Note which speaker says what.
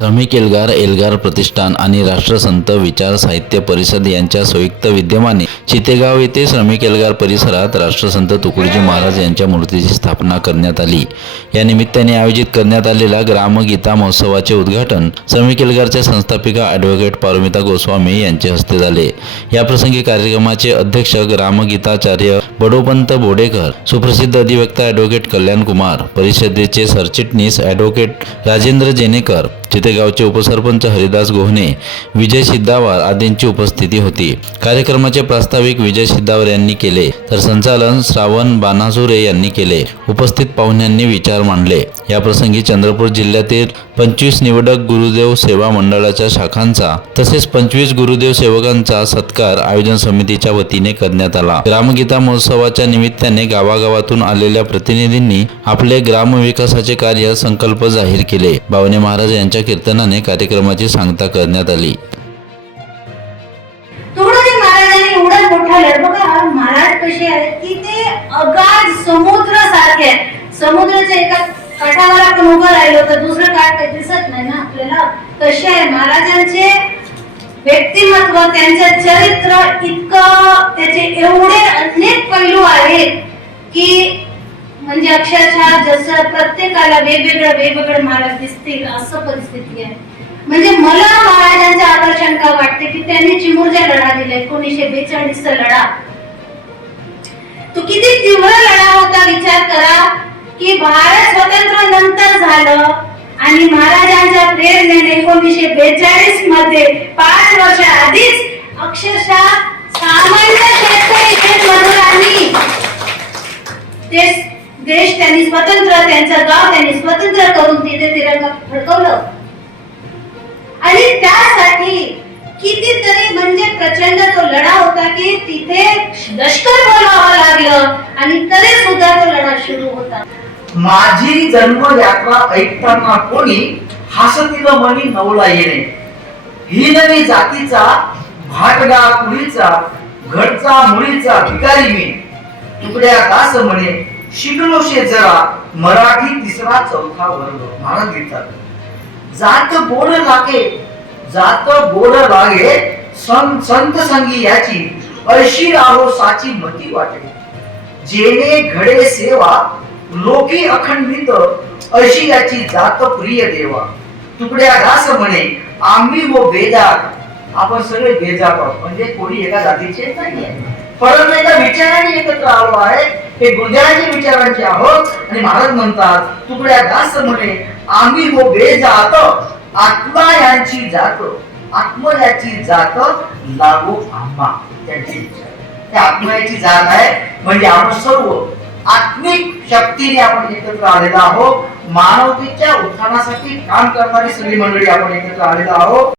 Speaker 1: श्रमिक एल्गार एल्गार प्रतिष्ठान आणि राष्ट्रसंत विचार साहित्य परिषद यांच्या संयुक्त विद्यमाने चितेगाव येथे श्रमिक एल्गार परिसरात राष्ट्रसंत तुकडोजी महाराज यांच्या मूर्तीची स्थापना करण्यात आली. या निमित्ताने आयोजित करण्यात आलेल्या ग्रामगीता महोत्सवाचे उद्घाटन श्रमिक एल्गारच्या संस्थापिका ॲडव्होकेट पारमिता गोस्वामी यांचे हस्ते झाले. याप्रसंगी कार्यक्रमाचे अध्यक्ष ग्रामगीताचार्य बडोपंत बोडेकर सुप्रसिद्ध अधिवक्ता ॲडव्होकेट कल्याण कुमार परिषदेचे सरचिटणीस ॲडव्होकेट राजेंद्र जेनेकर तिथे गावचे उपसरपंच हरिदास गोहने विजय सिद्धावार आदींची उपस्थिती होती. कार्यक्रमाचे प्रास्ताविक विजय सिद्धावर यांनी केले तर संचालन श्रावण बानासुरे यांनी केले. उपस्थित पाहुण्यांनी विचार मांडले. याप्रसंगी चंद्रपूर जिल्ह्यातील पंचवीस निवडक गुरुदेव सेवा मंडळाच्या शाखांचा तसेच पंचवीस गुरुदेव सेवकांचा सत्कार आयोजन समितीच्या वतीने करण्यात आला. ग्रामगीता महोत्सवाच्या निमित्ताने गावागावातून आलेल्या प्रतिनिधींनी आपले ग्रामविकासाचे कार्य संकल्प जाहीर केले. बावणे महाराज यांच्या कीर्तनाने कार्यक्रमाची सांगता करण्यात आली.
Speaker 2: तुकडोजी एवढा मोठा बघा महाराज की ते सारखे समुद्राच्या एका काठावर आपण उभं राहिलो तर दुसरं काठ काही दिसत नाही ना आपल्याला? तसे आहे. महाराजांचे व्यक्तिमत्व त्यांचं चरित्र इतकं त्याचे एवढे अनेक पैलू आहेत की म्हणजे अक्षरशः जसं प्रत्येकाला वेगवेगळं वेगवेगळं महाराज दिसतील असं परिस्थिती आहे. म्हणजे मला महाराजांचं आकर्षण का वाटते की त्यांनी चिमुरजा लढा दिला एकोणीसशे बेचाळीसचा लढा? तो किती तीव्र लढा होता विचार करा की भारत स्वतंत्र नंतर झालं आणि महाराजांच्या प्रेरणेने एकोणीसशे बेचाळीसमध्ये पाच वर्ष आधीच अक्षरशः सामान्य स्वतंत्र त्यांचं गाव त्यांनी स्वतंत्र करून तिथे तिरंगा फडकवलं आणि त्यासाठी कितीतरी म्हणजे प्रचंड तो लढा होता की तिथे लष्कर बोलावं लागलं आणि तरी सुद्धा तो लढा सुरू होता.
Speaker 3: माझी जन्म यात्रा ऐकताना कोणी हसतील मनी नवला येणे. ही नवी जातीचा भाटगा कुळीचा घडचा मुळीचा भिकारी मी. तुकड्या दास म्हणे शिकलो शे जरा मराठी तिसरा चौथा वर्ग महाराज लिहितात जात बोल लागे जात बोल लागे सं- संत संगी याची अशी आहो साची मती वाटे. जेने घडे सेवा लोकी अखंडित अशी याची जात प्रिय देवा. तुकड्या दास म्हणे आम्ही व बेजात आपण सगळे बेजात आहोत. म्हणजे कोणी एका जातीचे नाही आहे परंतु एका विचाराने एकत्र आलो आहे. हे गुंजाराच्या विचारांचे आहोत आणि महाराज म्हणतात तुकड्या दास म्हणे आम्ही हो बे जात आत्मा यांची जात आत्मयाची जात लागू आम्हा. त्यांची विचार त्या आत्मयाची जात आहे म्हणजे आपण सर्व आत्मिक शक्तीने आपण एकत्र आलेलो आहोत. मानवतेच्या उत्थानासाठी काम करणारी सगळी मंडळी आपण एकत्र आलेलो आहोत.